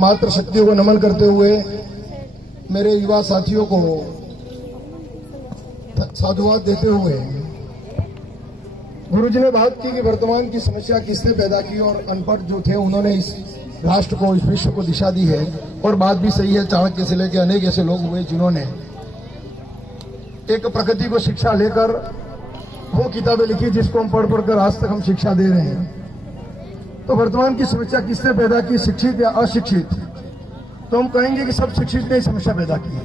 मातृशक्तियों को नमन करते हुए मेरे युवा साथियों को साधुवाद देते हुए गुरुजी ने बात की कि वर्तमान की समस्या किसने पैदा की और अनपढ़ जो थे उन्होंने इस राष्ट्र को, इस विश्व को दिशा दी है। और बात भी सही है, चाणक्य से लेकर अनेक ऐसे लोग हुए जिन्होंने एक प्रकृति को शिक्षा लेकर वो किताबें लिखी जिसको हम पढ़ पढ़कर आज तक हम शिक्षा दे रहे हैं। तो वर्तमान की समस्या किसने पैदा की, शिक्षित या अशिक्षित? तो हम कहेंगे कि सब शिक्षित ने समस्या पैदा की है।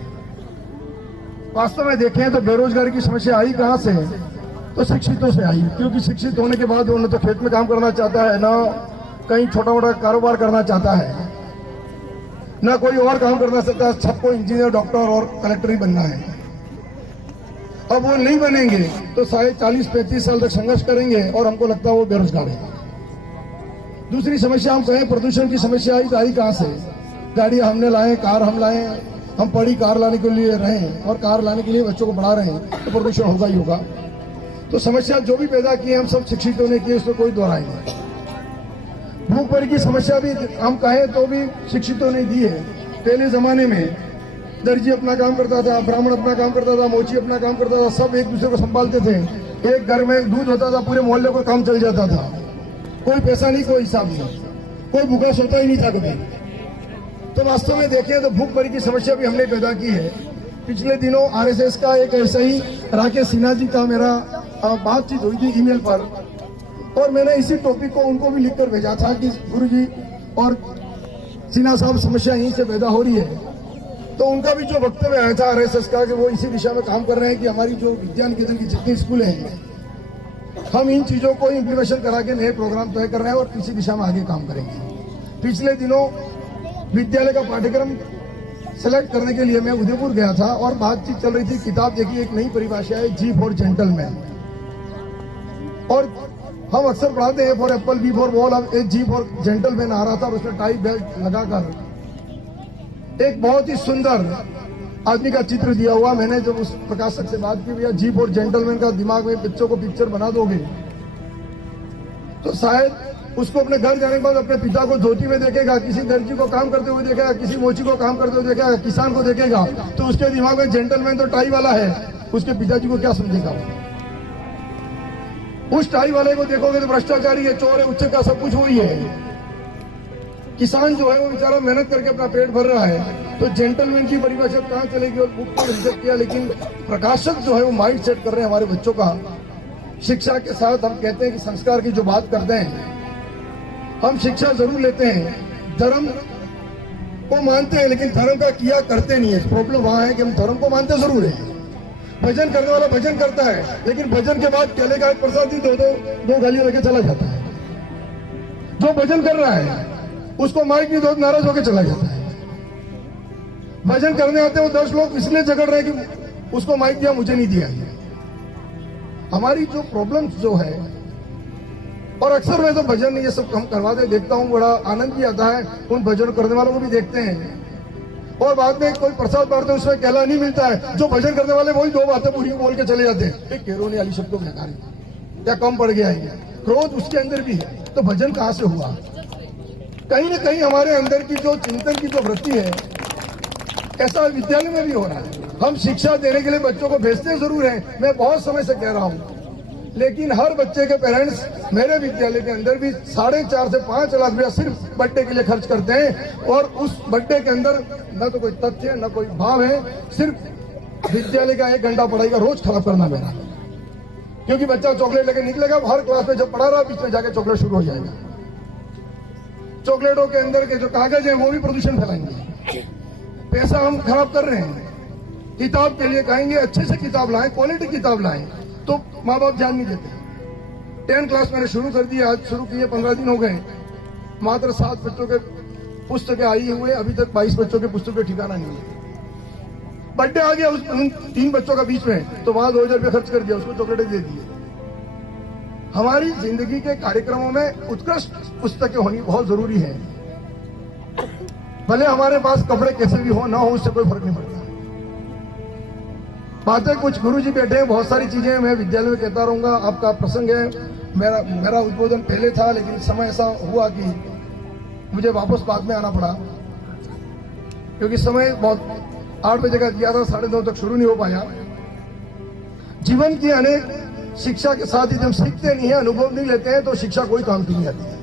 वास्तव में देखें तो बेरोजगारी की समस्या आई कहां से? तो शिक्षितों से आई, क्योंकि शिक्षित होने के बाद उन्हें तो खेत में काम करना चाहता है, ना कहीं छोटा मोटा कारोबार करना चाहता है, ना कोई और काम करना चाहता है। सबको इंजीनियर, डॉक्टर और कलेक्टर ही बनना है। अब वो नहीं बनेंगे तो शायद 40-35 साल तक संघर्ष करेंगे और हमको लगता है वो बेरोजगार है। दूसरी समस्या हम कहें प्रदूषण की समस्या आई तो आई कहां से? गाड़ी हमने लाए, कार हम लाए, हम पढ़ी कार लाने के लिए रहे और कार लाने के लिए बच्चों को बढ़ा रहे हैं तो प्रदूषण होगा ही होगा। तो समस्या जो भी पैदा की है हम सब शिक्षितों ने की, उसमें कोई दोहराई नहीं। भूखमरी की समस्या भी हम कहें तो भी शिक्षितों ने दी है। पहले जमाने में दर्जी अपना काम करता था, ब्राह्मण अपना काम करता था, मोची अपना काम करता था, सब एक दूसरे को संभालते थे। एक घर में दूध होता था, पूरे मोहल्ले को काम चल जाता था। कोई पैसा नहीं, कोई हिसाब नहीं, कोई भूखा सोता ही नहीं था कभी। तो वास्तव में देखें तो भूखमरी की समस्या भी हमने पैदा की है। पिछले दिनों आरएसएस का एक ऐसा ही राकेश सिन्हा जी का मेरा बातचीत हुई थी ईमेल पर, और मैंने इसी टॉपिक को उनको भी लिखकर भेजा था कि गुरुजी और सिन्हा साहब समस्या यहीं से पैदा हो रही है। तो उनका भी जो वक्तव्य आया था आरएसएस का कि वो इसी दिशा में काम कर रहे हैं कि हमारी जो विज्ञान केंद्र की जितनी स्कूलें हैं हम इन चीजों को इम्प्लीमेशन करा के नए प्रोग्राम तय कर रहे हैं और इसी दिशा में आगे काम करेंगे। पिछले दिनों विद्यालय का पाठ्यक्रम सेलेक्ट करने के लिए मैं उदयपुर गया था और बातचीत चल रही थी। किताब देखी, एक नई परिभाषा है जी फॉर जेंटलमैन, और हम अक्सर पढ़ाते हैं for apple, B for ball, अब एक जी फॉर जेंटलमैन आ रहा था और उसने टाई बेल्ट लगाकर एक बहुत ही सुंदर आदमी का चित्र दिया हुआ। मैंने जब उस प्रकाशक से बात की, भैया जी फॉर जेंटलमैन का दिमाग में बच्चों को पिक्चर बना दोगे तो शायद उसको अपने घर जाने के बाद अपने पिता को धोती में देखेगा, किसी दर्जी को काम करते हुए देखेगा, किसी मोची को काम करते हुए देखेगा, किसान को देखेगा, तो उसके दिमाग में जेंटलमैन तो टाई वाला है, उसके पिताजी को क्या समझेगा? उस टाई वाले को देखोगे तो भ्रष्टाचारी है, चोर है, उच्च का सब कुछ वही है। किसान जो है वो बेचारा मेहनत करके अपना पेट भर रहा है। तो जेंटलमैन की परिभाषा कहाँ चलेगी और बुक को रिसर्च किया, लेकिन प्रकाशक जो है वो माइंड सेट कर रहे हैं हमारे बच्चों का। शिक्षा के साथ हम कहते हैं कि संस्कार की जो बात करते हैं, हम शिक्षा जरूर लेते हैं, धर्म को मानते हैं लेकिन धर्म का किया करते नहीं है। प्रॉब्लम वहां है कि हम धर्म को मानते जरूर है। भजन करने वाला भजन करता है लेकिन भजन के बाद केले का एक प्रसाद ही दो गालियां लेके चला जाता है। जो भजन कर रहा है उसको माइक नहीं दो, नाराज होकर चला जाता है। भजन करने आते वो 10 लोग इसलिए झगड़ रहे हैं कि उसको माइक दिया, मुझे नहीं दिया। हमारी जो प्रॉब्लम जो है, और अक्सर मैं तो भजन ये सब हम करवाते देखता हूँ, बड़ा आनंद भी आता है। उन भजन करने वालों को भी देखते हैं और बाद में कोई प्रसाद बांटते हैं उसमें केला नहीं मिलता है। जो भजन करने वाले वही 2 बातें पूरी बोल के चले जाते हैं, केरोने वाली शब्दों में या कम पड़ गया है, क्रोध उसके अंदर भी है। तो भजन कहां से हुआ? कहीं ना कहीं हमारे अंदर की जो चिंतन की जो वृत्ति है, ऐसा विद्यालय में भी हो रहा है। हम शिक्षा देने के लिए बच्चों को भेजते जरूर हैं, मैं बहुत समय से कह रहा हूं, लेकिन हर बच्चे के पेरेंट्स मेरे विद्यालय के अंदर भी 4.5 से 5 लाख रुपया सिर्फ बर्थडे के लिए खर्च करते हैं। और उस बर्थडे के अंदर न तो कोई तथ्य है न कोई भाव है, सिर्फ विद्यालय का 1 घंटा पढ़ाई का रोज खराब करना मेरा। क्योंकि बच्चा चॉकलेट लेके निकलेगा, हर क्लास में जब पढ़ा रहा बीच में जाके चॉकलेट शुरू हो जाएगा। चॉकलेटों के अंदर के जो कागज है वो भी प्रदूषण फैलाएंगे। पैसा हम खराब कर रहे हैं। किताब के लिए कहेंगे अच्छे से किताब लाएं, क्वालिटी किताब लाएं, तो माँ बाप ध्यान नहीं देते। 10 क्लास मैंने शुरू कर दी, आज शुरू किए 15 दिन हो गए, मात्र 7 बच्चों के पुस्तकें आई हुए, अभी तक 22 बच्चों के पुस्तक का ठिकाना नहीं है। बर्थडे आ गया उन 3 बच्चों का बीच में, तो वहां 2000 रुपये खर्च कर दिया, उसको चॉकलेटें दे दिए। हमारी जिंदगी के कार्यक्रमों में उत्कृष्ट पुस्तकें होनी बहुत जरूरी है। भले हमारे पास कपड़े कैसे भी हो ना हो, उससे कोई फर्क नहीं पड़ता। बातें कुछ गुरुजी बैठे हैं, बहुत सारी चीजें मैं विद्यालय में कहता रहूंगा। आपका प्रसंग है, मेरा उद्बोधन पहले था लेकिन समय ऐसा हुआ कि मुझे वापस बाद में आना पड़ा। क्योंकि समय बहुत 8 बजे का दिया था, 9:30 तक शुरू नहीं हो पाया। जीवन की अनेक शिक्षा के साथ ही जब सीखते नहीं है, अनुभव नहीं लेते हैं, तो शिक्षा कोई काम की नहीं आती है।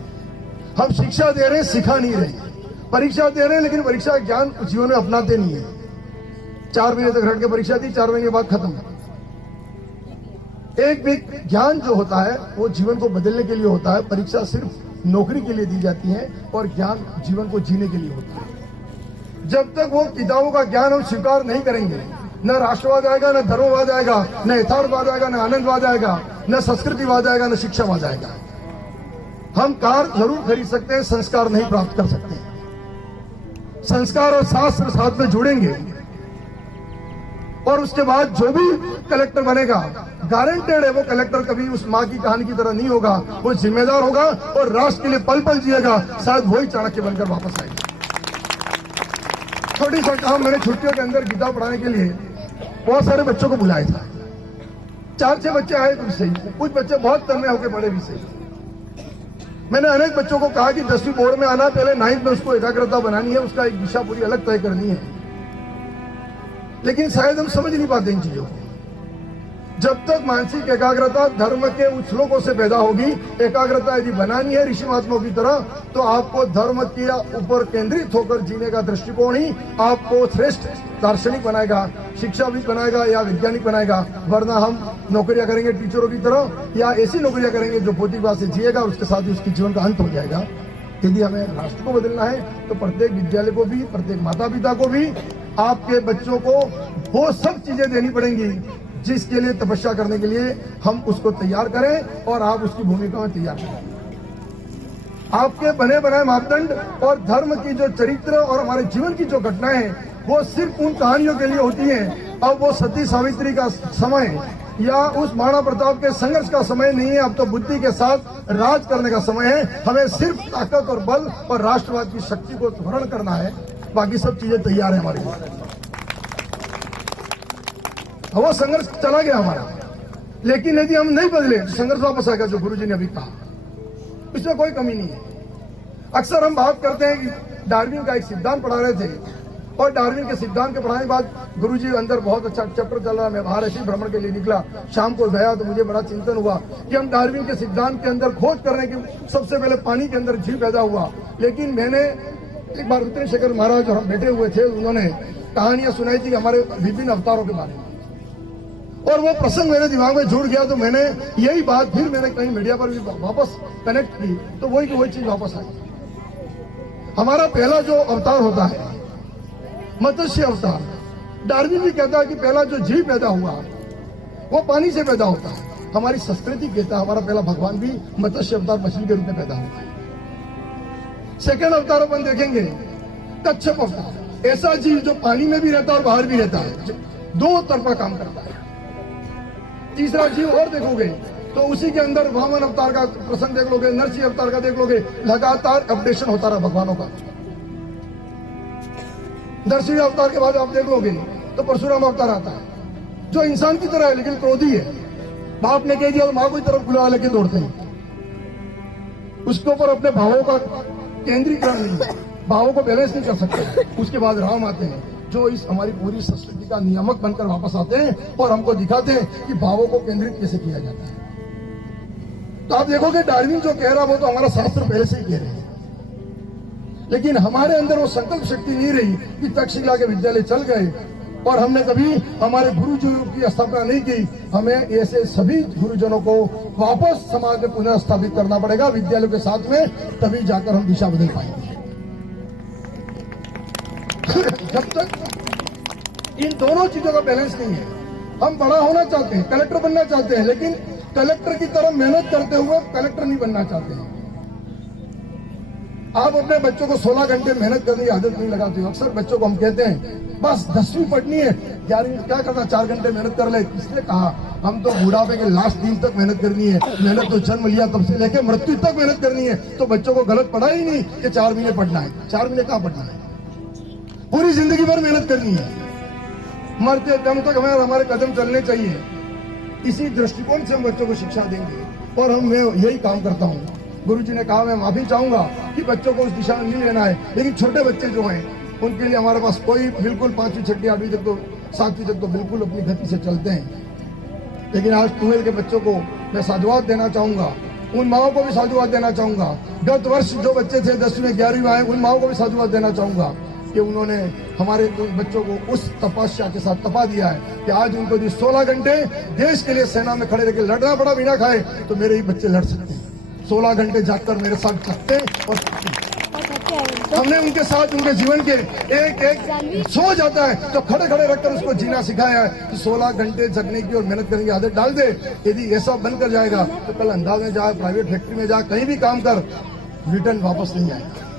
हम शिक्षा दे रहे हैं, सिखा नहीं रहे। परीक्षा दे रहे हैं, लेकिन परीक्षा ज्ञान जीवन में अपनाते नहीं है। 4 महीने तक रट के परीक्षा दी, 4 महीने के बाद खत्म। एक भी ज्ञान जो होता है वो जीवन को बदलने के लिए होता है। परीक्षा सिर्फ नौकरी के लिए दी जाती है और ज्ञान जीवन को जीने के लिए होता है। जब तक वो किताबों का ज्ञान हम स्वीकार नहीं करेंगे, न राष्ट्रवाद आएगा, न धर्मवाद आएगा, न यथार्थवाद आएगा, न आनंदवाद आएगा, न संस्कृतिवाद आएगा, न शिक्षावाद आएगा। हम कार जरूर खरीद सकते हैं, संस्कार नहीं प्राप्त कर सकते। संस्कार और शास्त्र साथ में जुड़ेंगे और उसके बाद जो भी कलेक्टर बनेगा, गारंटेड है वो कलेक्टर कभी उस माँ की कहानी की तरह नहीं होगा। वो जिम्मेदार होगा और राष्ट्र के लिए पल पल जिएगा। शायद वही चाणक्य बनकर वापस आएगा। छोटी सा काम, मैंने छुट्टियों के अंदर गीता पढ़ाने के लिए बहुत सारे बच्चों को बुलाया था। 4-6 बच्चे आए तो सही, कुछ बच्चे बहुत तन्ने होकर बड़े भी सही। मैंने अनेक बच्चों को कहा कि 10वीं बोर्ड में आना, पहले 9th में उसको एकाग्रता बनानी है, उसका एक दिशा पूरी अलग तय करनी है। लेकिन शायद हम समझ नहीं पाते इन चीजों को। जब तक मानसिक एकाग्रता धर्म के उन श्लोकों से पैदा होगी, एकाग्रता यदि बनानी है ऋषि महात्माओं की तरह, तो आपको धर्म के ऊपर केंद्रित होकर जीने का दृष्टिकोण ही आपको श्रेष्ठ दार्शनिक बनाएगा, शिक्षाविद बनाएगा या वैज्ञानिक बनाएगा। वरना हम नौकरियां करेंगे टीचरों की तरह या ऐसी नौकरियां करेंगे जो भौतिकवाद से जिएगा, उसके साथ ही उसके जीवन का अंत हो जाएगा। यदि हमें राष्ट्र को बदलना है तो प्रत्येक विद्यालय को भी, प्रत्येक माता पिता को भी आपके बच्चों को वो सब चीजें देनी पड़ेंगी जिसके लिए तपस्या करने के लिए हम उसको तैयार करें और आप उसकी भूमिका में तैयार करें। आपके बने बनाए मापदंड और धर्म की जो चरित्र और हमारे जीवन की जो घटनाएं हैं वो सिर्फ उन कहानियों के लिए होती हैं। अब वो सती सावित्री का समय या उस महाराणा प्रताप के संघर्ष का समय नहीं है। अब तो बुद्धि के साथ राज करने का समय है। हमें सिर्फ ताकत और बल और राष्ट्रवाद की शक्ति को धारण करना है, बाकी सब चीजें तैयार है हमारे लिए। वो संघर्ष चला गया हमारा, लेकिन यदि हम नहीं बदले तो संघर्ष वापस आएगा, जो गुरुजी ने अभी कहा। इसमें कोई कमी नहीं है। अक्सर हम बात करते हैं कि डार्विन का एक सिद्धांत पढ़ा रहे थे और डार्विन के सिद्धांत के पढ़ाने के बाद गुरुजी अंदर बहुत अच्छा चैप्टर चल रहा है। मैं बाहर ऐसे भ्रमण के लिए निकला, शाम को गया तो मुझे बड़ा चिंतन हुआ कि हम डार्विन के सिद्धांत के अंदर खोज कर रहे हैं कि सबसे पहले पानी के अंदर जीव पैदा हुआ। लेकिन मैंने एक बार रुद्रेश्वर महाराज जो हम बैठे हुए थे, उन्होंने कहानियां सुनाई थी हमारे विभिन्न अवतारों के बारे में, और वो प्रसंग मेरे दिमाग में जुड़ गया। तो मैंने यही बात फिर मैंने कहीं मीडिया पर भी वापस कनेक्ट की, तो वही चीज वापस आई। हमारा पहला जो अवतार होता है मत्स्य अवतार, डार्विन भी कहता है कि पहला जो जीव पैदा हुआ वो पानी से पैदा होता है। हमारी संस्कृति कहता है हमारा पहला भगवान भी मत्स्य अवतार मछली के रूप में पैदा हुआ है। सेकेंड अवतार अपन देखेंगे कच्छप अवतार, ऐसा जीव जो पानी में भी रहता है और बाहर भी रहता है, दो तरफा काम करता है। तीसरा जीव और देखोगे तो उसी के अंदर वामन अवतार का प्रसंग देख लोगे, नरसिंह अवतार का देख लोगे, लगातार अपडेशन होता रहा भगवानों का। नरसिंह अवतार के बाद आप देख लोगे तो परशुराम अवतार आता है, जो इंसान की तरह है लेकिन क्रोधी है। बाप ने कह दिया तो माँ को तरफ बुला लेके दौड़ते हैं। उसके ऊपर अपने भावों का केंद्रीकरण नहीं है, भावों को बैलेंस नहीं कर सकते। उसके बाद राम आते हैं जो इस हमारी पूरी संस्कृति का नियामक बनकर वापस आते हैं और हमको दिखाते हैं कि भावों को केंद्रित कैसे किया जाता है। तो आप देखोगे डार्विन जो कह रहा वो तो हमारा शास्त्र पहले से ही कह रहे हैं, लेकिन हमारे अंदर वो संकल्प शक्ति नहीं रही कि तक्षशिला के विद्यालय चल गए और हमने कभी हमारे गुरुजनों की स्थापना नहीं की। हमें ऐसे सभी गुरुजनों को वापस समाज में पुनः स्थापित करना पड़ेगा विद्यालयों के साथ में, तभी जाकर हम दिशा बदल पाएंगे। जब तक इन दोनों चीजों का बैलेंस नहीं है, हम बड़ा होना चाहते हैं, कलेक्टर बनना चाहते हैं, लेकिन कलेक्टर की तरह मेहनत करते हुए कलेक्टर नहीं बनना चाहते हैं। आप अपने बच्चों को 16 घंटे मेहनत करने की आदत नहीं लगाते हो। अक्सर बच्चों को हम कहते हैं बस 10वीं पढ़नी है, 11वीं क्या करना, 4 घंटे मेहनत कर ले। किसने कहा? हम तो बुढ़ापे के लास्ट दिन तक मेहनत करनी है। मेहनत तो जन्म लिया तब से लेकर मृत्यु तक मेहनत करनी है। तो बच्चों को गलत पढ़ा ही नहीं कि 4 महीने पढ़ना है। 4 महीने कहाँ पढ़ना है, पूरी जिंदगी भर मेहनत करनी है। मरते दम तक हमें हमारे कदम चलने चाहिए। इसी दृष्टिकोण से हम बच्चों को शिक्षा देंगे और मैं यही काम करता हूँ। गुरुजी ने कहा, मैं माफी चाहूंगा कि बच्चों को उस दिशा में नहीं लेना है, लेकिन छोटे बच्चे जो हैं उनके लिए हमारे पास कोई बिल्कुल 5वीं 6वीं 8वीं तक तो 7वीं तक तो बिल्कुल अपनी गति से चलते हैं। लेकिन आज 12 के बच्चों को मैं साधुवाद देना चाहूंगा, उन माओ को भी साधुवाद देना चाहूंगा। गत वर्ष जो बच्चे थे 10वीं में 11वीं में आए, उन माओ को भी साधुवाद देना चाहूंगा कि उन्होंने हमारे बच्चों को उस तपस्या के साथ तपा दिया है कि आज उनको 16 घंटे देश के लिए सेना में खड़े रहकर लड़ना पड़ा, बिना खाए तो मेरे ही बच्चे लड़ सकते हैं। 16 घंटे जागकर मेरे साथ जगते और हमने उनके साथ उनके जीवन के एक सो जाता है तो खड़े खड़े रखकर उसको जीना सिखाया है कि 16 घंटे जगने की और मेहनत करने की आदत डाल दे। यदि ऐसा बनकर जाएगा तो कल अंदाज में जाए, प्राइवेट फैक्ट्री में जाए, कहीं भी काम कर, रिटर्न वापस नहीं आएगा।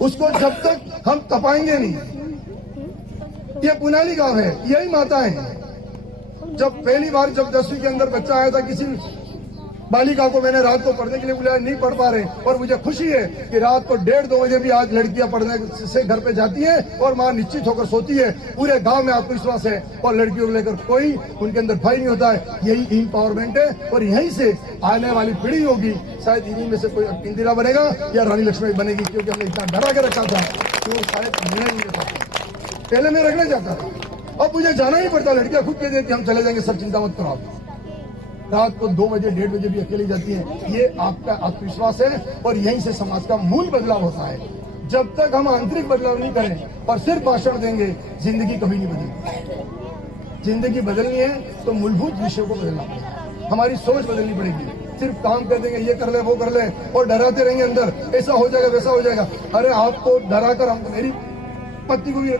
उसको जब तक हम तपाएंगे नहीं। ये पुनाली गांव है, यही माताएं हैं। जब पहली बार जब 10वीं के अंदर बच्चा आया था, किसी बालिका को मैंने रात को पढ़ने के लिए बुलाया, नहीं पढ़ पा रहे, और मुझे खुशी है कि रात को 1:30-2 बजे भी आज लड़कियां पढ़ने से घर पे जाती हैं और मां निश्चित होकर सोती है। पूरे गांव में आत्मविश्वास है और लड़कियों को लेकर कोई उनके अंदर भय नहीं होता है। यही इंपावरमेंट है और यहीं से आने वाली पीढ़ी होगी। शायद इन्हीं में से कोई इंदिरा बनेगा या रानी लक्ष्मी बनेगी, क्योंकि हमने इतना डरा के रखा था कि वो शायद निर्णय नहीं ले पाते। पहले मैं रखना चाहता था, अब मुझे जाना ही पड़ता। लड़कियां खुद कहती है कि हम चले जाएंगे, सब चिंता मत करो। रात को 2 बजे 1:30 बजे भी अकेली जाती है। ये आपका आत्मविश्वास है और यहीं से समाज का मूल बदलाव होता है। जब तक हम आंतरिक बदलाव नहीं करें और सिर्फ भाषण देंगे, जिंदगी कभी नहीं बदलेगी। जिंदगी बदलनी है तो मूलभूत विषयों को बदलना पड़ेगा, हमारी सोच बदलनी पड़ेगी। सिर्फ काम कर देंगे, ये कर ले वो कर ले और डराते रहेंगे अंदर, ऐसा हो जाएगा वैसा हो जाएगा। अरे आपको डरा कर, हम मेरी पत्नी को भी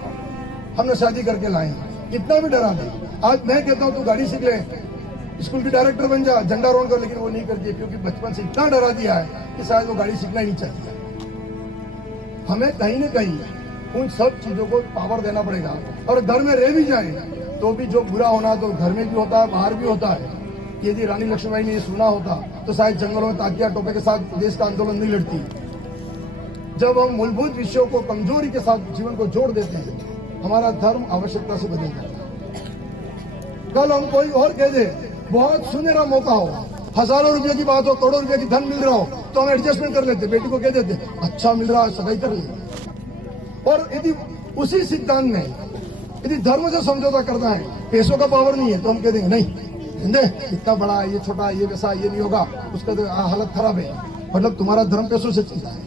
हमने शादी करके लाए, इतना भी डरा दे। आज मैं कहता हूँ तू गाड़ी सीख ले, स्कूल की डायरेक्टर बन जा, झंडा रोड कर, लेकिन वो नहीं करती है क्योंकि बचपन से इतना डरा दिया है कि शायद वो गाड़ी सीखना ही नहीं चाहती। हमें कहीं न कहीं उन सब चीजों को पावर देना पड़ेगा। और घर में रह भी जाए तो भी जो बुरा होना तो घर में भी होता है, बाहर भी होता है। यदि रानी लक्ष्मीबाई ने ये सुना होता तो शायद जंगलों में ताकिया टोपे के साथ देश का आंदोलन नहीं लड़ती। जब हम मूलभूत विषयों को कमजोरी के साथ जीवन को जोड़ देते हैं, हमारा धर्म आवश्यकता से बदल जाता है। कल हम कोई और कह दे, बहुत सुनहरा मौका हो, हजारों रुपए की बात हो, करोड़ों रुपए की धन मिल रहा हो, तो हम एडजस्टमेंट कर लेते। बेटी को कह देते अच्छा मिल रहा है, सगाई कर ले। और यदि उसी सिद्धांत में यदि धर्म से समझौता करना है, पैसों का पावर नहीं है, तो हम कह देंगे नहीं इतना बड़ा, ये छोटा, ये वैसा, ये नहीं होगा, उसका तो हालत खराब है। मतलब तुम्हारा धर्म पैसों से चलता है,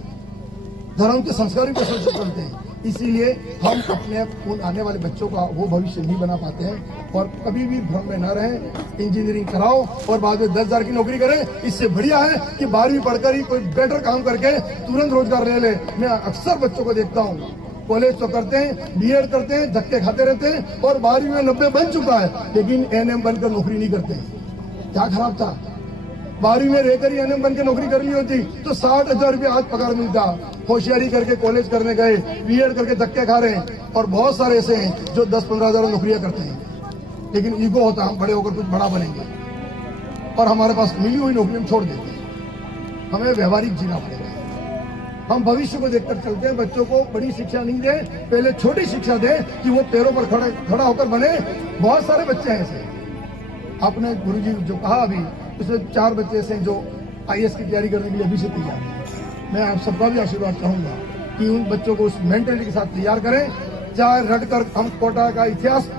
धर्म के संस्कार भी पैसों से चलते हैं। इसीलिए हम अपने आने वाले बच्चों का वो भविष्य नहीं बना पाते हैं। और कभी भी भ्रम में न रहें। इंजीनियरिंग कराओ और बाद में 10,000 की नौकरी करें, इससे बढ़िया है कि 12वीं पढ़कर ही कोई बेटर काम करके तुरंत रोजगार ले ले। मैं अक्सर बच्चों को देखता हूँ, कॉलेज तो करते हैं, बीएड करते हैं, धक्के खाते रहते हैं और 12वीं में 90 बन चुका है, लेकिन एएनएम बनकर नौकरी नहीं करते। क्या खराब था? 12वीं में रहकर ही एएनएम बन के नौकरी कर ली होती तो 60,000 रुपये आज पगार मिलता। होशियारी करके कॉलेज करने गए, बीएड करके धक्के खा रहे हैं। और बहुत सारे ऐसे हैं जो 10-15 हजार नौकरियां करते हैं, लेकिन ईगो होता है हम बड़े होकर कुछ बड़ा बनेंगे और हमारे पास मिली हुई नौकरी हम छोड़ देते हैं। हमें व्यवहारिक जीना पड़ेगा। हम भविष्य को देखकर चलते हैं। बच्चों को बड़ी शिक्षा नहीं दे, पहले छोटी शिक्षा दे कि वो पैरों पर खड़ा होकर बने। बहुत सारे बच्चे हैं ऐसे, आपने गुरुजी जो कहा अभी, उसमें 4 बच्चे ऐसे हैं जो आईएएस की तैयारी करने के लिए अभी से तैयार हैं। मैं आप सबका भी आशीर्वाद चाहूंगा कि उन बच्चों को उस मेंटेलिटी के साथ तैयार करें। चाहे रटकर हम कोटा का इतिहास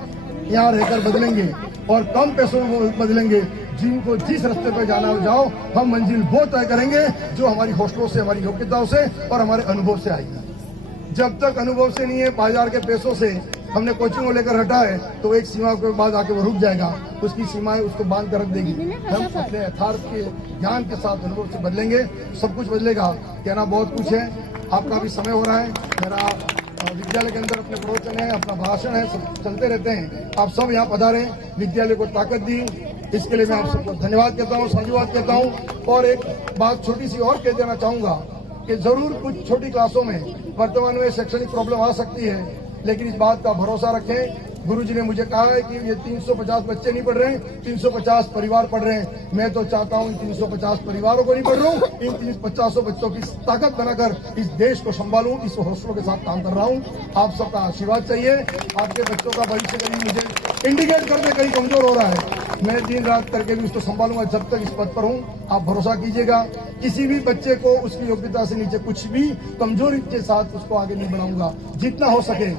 यहाँ रहकर बदलेंगे और कम पैसों में बदलेंगे। जिनको जिस रास्ते पर जाना हो जाओ, हम मंजिल वो तय करेंगे जो हमारी हौसलों से, हमारी योग्यताओं से और हमारे अनुभव से आएगी। जब तक अनुभव से नहीं है, बाजार के पैसों से हमने कोचिंग को लेकर हटा है, तो एक सीमा के बाद आके वो रुक जाएगा। उसकी सीमाएं उसको बांध कर रख देगी। हम अपने यथार्थ के ज्ञान के साथ अनुभव से बदलेंगे, सब कुछ बदलेगा। कहना बहुत कुछ है, आपका भी समय हो रहा है। मेरा विद्यालय के अंदर अपने प्रवचन है, अपना भाषण है, सब चलते रहते हैं। आप सब यहाँ पधारे, विद्यालय को ताकत दी, इसके लिए मैं आप सबको धन्यवाद कहता हूँ, साधुवाद कहता हूँ। और एक बात छोटी सी और कह देना चाहूंगा कि जरूर कुछ छोटी क्लासों में वर्तमान में शैक्षणिक प्रॉब्लम आ सकती है, लेकिन इस बात का भरोसा रखें। गुरुजी ने मुझे कहा है कि ये 350 बच्चे नहीं पढ़ रहे हैं, 350 परिवार पढ़ रहे हैं। मैं तो चाहता हूँ इन 350 परिवारों को नहीं पढ़ रहा हूँ, इन 350 बच्चों की ताकत बनाकर इस देश को संभालूं, इस हौसलों के साथ काम कर रहा हूँ। आप सबका आशीर्वाद चाहिए। आपके बच्चों का भविष्य कभी मुझे इंडिकेट करके कहीं कमजोर हो रहा है, मैं दिन रात करके भी उसको संभालूंगा जब तक इस पद पर हूँ। आप भरोसा कीजिएगा, किसी भी बच्चे को उसकी योग्यता से नीचे कुछ भी कमजोरी के साथ उसको आगे नहीं बढ़ाऊंगा। जितना हो सके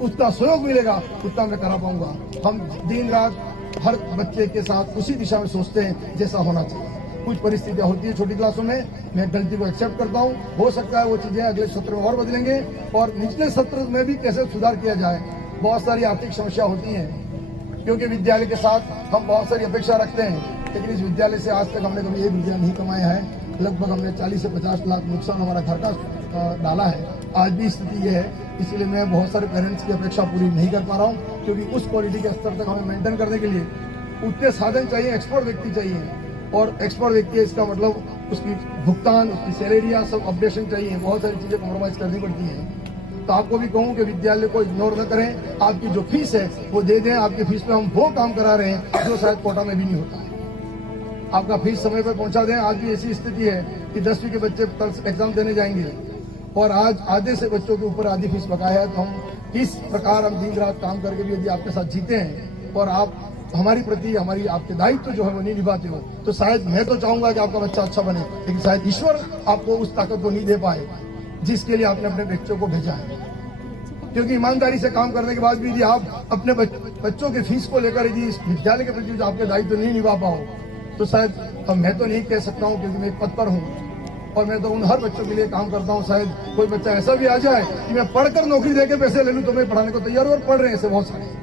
उतना सहयोग मिलेगा, उतना मैं करा पाऊंगा। हम दिन रात हर बच्चे के साथ उसी दिशा में सोचते हैं जैसा होना चाहिए। कुछ परिस्थितियां होती है छोटी क्लासों में, मैं गलती को एक्सेप्ट करता हूं। हो सकता है वो चीजें अगले सत्र में और बदलेंगे और निचले सत्र में भी कैसे सुधार किया जाए। बहुत सारी आर्थिक समस्या होती हैं, क्योंकि विद्यालय के साथ हम बहुत सारी अपेक्षा रखते हैं, लेकिन इस विद्यालय से आज तक हमने कभी 1 रुपया नहीं कमाया है। लगभग हमने 40 से 50 लाख नुकसान हमारा घर का डाला है। आज भी स्थिति ये है, इसीलिए मैं बहुत सारे पेरेंट्स की अपेक्षा पूरी नहीं कर पा रहा हूँ, क्योंकि उस क्वालिटी के स्तर तक हमें मेंटेन करने के लिए उतने साधन चाहिए, एक्सपर्ट व्यक्ति चाहिए। और एक्सपर्ट व्यक्ति है, इसका मतलब उसकी भुगतान, उसकी सैलरियाँ सब अपडेशन चाहिए, बहुत सारी चीजें कॉम्प्रोमाइज करनी पड़ती हैं। तो आपको भी कहूँ कि विद्यालय को इग्नोर न करें, आपकी जो फीस है वो दे दें। आपकी फीस पे हम वो काम करा रहे हैं जो शायद कोटा में भी नहीं होता। आपका फीस समय पर पहुंचा दें। आज भी ऐसी स्थिति है कि 10वीं के बच्चे कल एग्जाम देने जाएंगे और आज आधे से बच्चों के ऊपर आधी फीस बकाया है। तो हम किस प्रकार हम दिन रात काम करके भी यदि आपके साथ जीते हैं और आप हमारी प्रति हमारी आपके दायित्व जो है वो नहीं निभाते हो, तो शायद मैं तो चाहूंगा कि आपका बच्चा अच्छा बने, लेकिन शायद ईश्वर आपको उस ताकत को नहीं दे पाए जिसके लिए आपने अपने बच्चों को भेजा है। क्योंकि ईमानदारी से काम करने के बाद भी यदि आप अपने बच्चों की फीस को लेकर यदि इस विद्यालय के प्रति जो आपके दायित्व नहीं निभा पाओ, तो शायद मैं तो नहीं कह सकता हूँ, क्योंकि मैं एक पद पर हूँ और मैं तो उन हर बच्चों के लिए काम करता हूँ। शायद कोई बच्चा ऐसा भी आ जाए कि मैं पढ़कर नौकरी देके पैसे ले लूँ तो मैं पढ़ाने को तैयार हूँ, और पढ़ रहे हैं ऐसे बहुत सारे।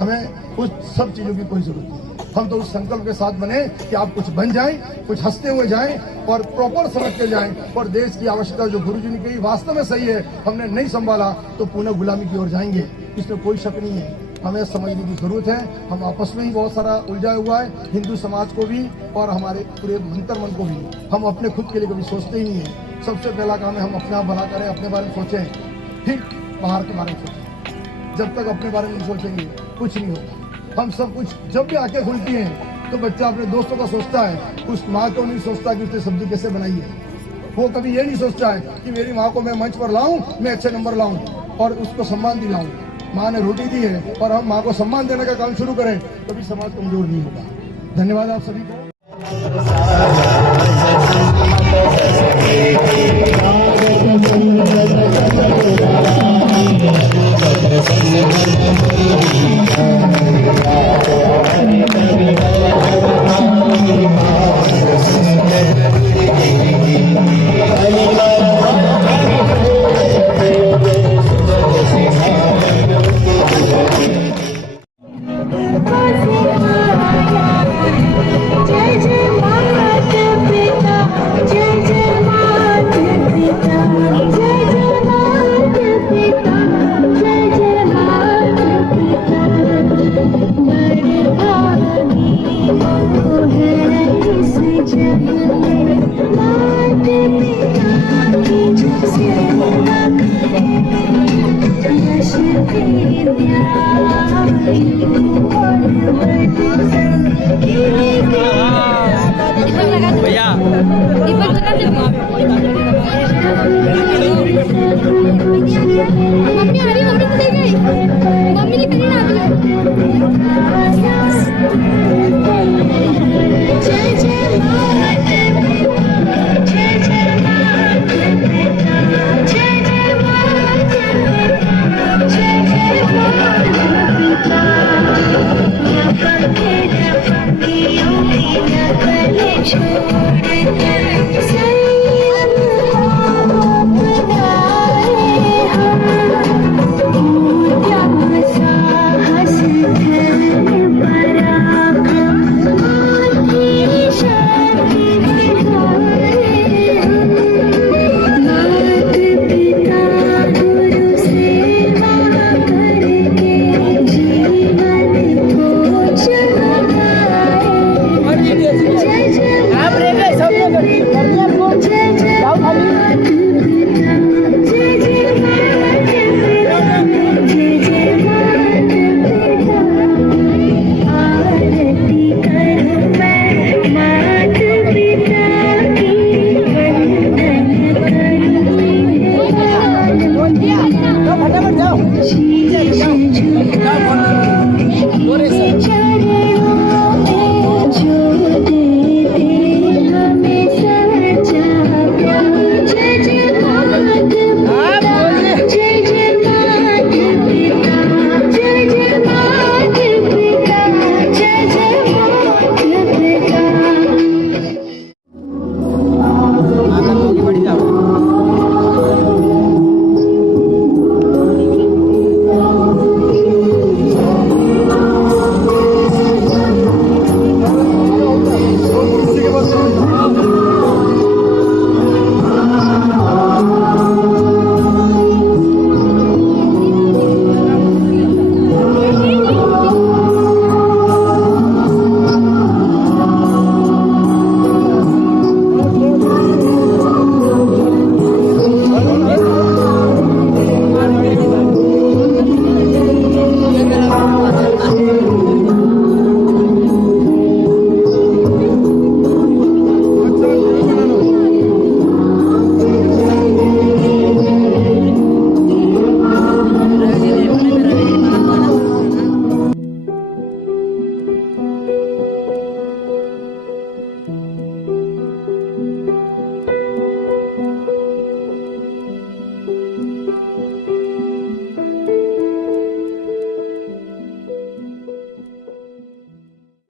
हमें उस सब चीजों की कोई जरूरत नहीं। हम तो उस संकल्प के साथ बने कि आप कुछ बन जाएं, कुछ हंसते हुए जाएं और प्रॉपर समझ के जाएं, और देश की आवश्यकता जो गुरुजी ने कही वास्तव में सही है, हमने नहीं संभाला तो पुनः गुलामी की ओर जाएंगे, इसमें कोई शक नहीं है। हमें समझने की जरूरत है। हम आपस में ही बहुत सारा उलझा हुआ है, हिंदू समाज को भी और हमारे पूरे अंतर मन को भी। हम अपने खुद के लिए कभी सोचते ही नहीं है। सबसे पहला काम है हम अपने आप भला करें, अपने बारे में सोचें, फिर बाहर के बारे में सोचें। जब तक अपने बारे में नहीं सोचेंगे कुछ नहीं होगा। हम सब कुछ जब भी आंखें खुलती हैं तो बच्चा अपने दोस्तों का सोचता है, उस माँ को नहीं सोचता कि उसने सब्जी कैसे बनाई है। वो कभी ये नहीं सोचता है कि मेरी माँ को मैं मंच पर लाऊं, मैं अच्छे नंबर लाऊं और उसको सम्मान दिलाऊं। माँ ने रोटी दी है और हम माँ को सम्मान देने का काम शुरू करें, कभी समाज कमजोर नहीं होगा। धन्यवाद आप सभी को।